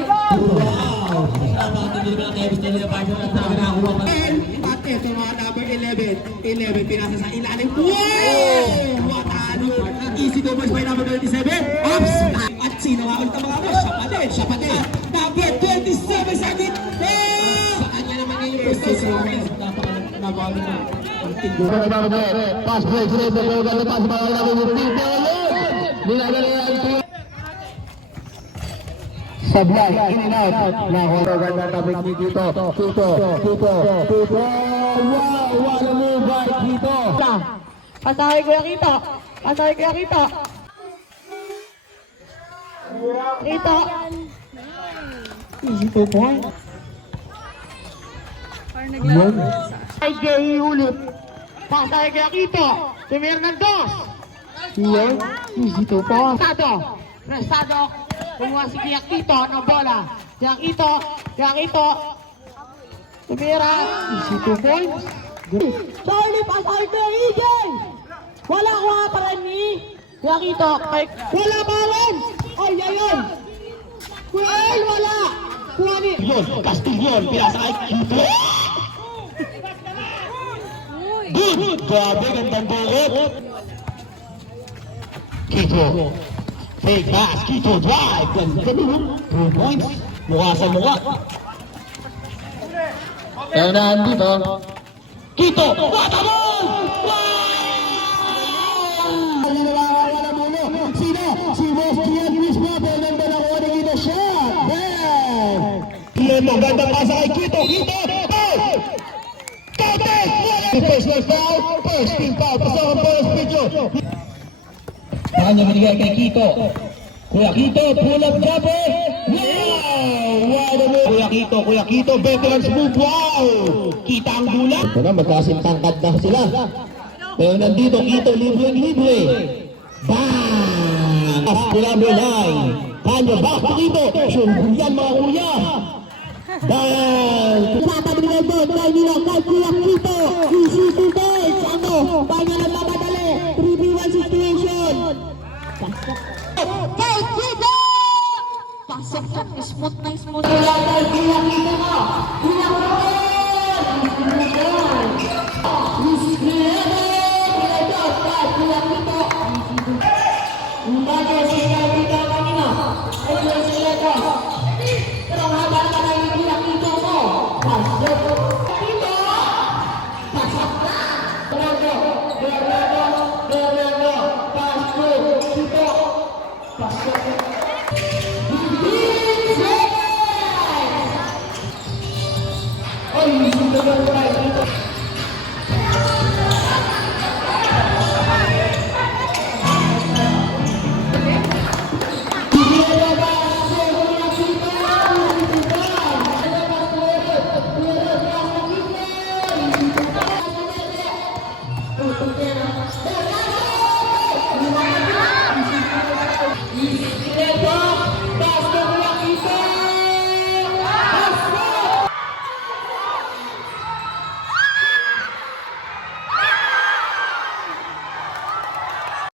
Wow! Bakit hindi ba kayo gusto nila partner at sabi nakakuha pa? At ito mga number 11 pinasa sa ilalim. Wow! Matalo! Easy to boys by number 27. Ups! At sino nga ulit ang mga boss? Siya pa din. Number 27 sa atin. Sa kanya naman yung first place. Napakalabawi na. Pass break, pass Sablay, in and out. Nakuha na tabik ni Kito. Wow, wala mo ba Kito? Pasahe ko yung Kito. Kito. Easy to point. Yun. Ay, gay ulit. Pasahe ko yung Kito. Si Hernandez. Yun. Easy to point. Prestado. Kumuha si Kuya Kito ng bola. Kuya Kito. Tumira. Easy to point. Charlie, pasahe ko yung EJ. Wala kuha pa rin ni Kuya Kito. Wala pa rin. Ay. Wala. Kuha ni. Yun, Castillon. Pinasa kay Kito. Good. Grabe, gandang buhok. Kito. Fake pass. Kito drive. Ganda 2 points. Mukha sa mukha. Kaya nandito. Kito. Bata mo! Sino? Si Boss Gian mismo. Pero nakuha ni Kito shot. Bang! Magandang pasa kay Kito. Personal foul. First team foul. Pasok ang bonus video. Kanya binigay kay Kito. Kuya Kito, pull up jumper. Wow! Kuya Kito, veterans move. Wow! Kita ang gulat. Ito na, magkasintangkad na sila. Pero nandito, Kito, libre. Bang! Pula mo line. Kanya, back to Kito. Sumbuyan mga kuya. Bang! Pinapabigay doon kay Kuya Kito. Easy to dance. Paano na mamadali? 3v1 situation. Kay Kito! Pasok siya. Smooth na. Kuya Kito mo. Kuya Kito.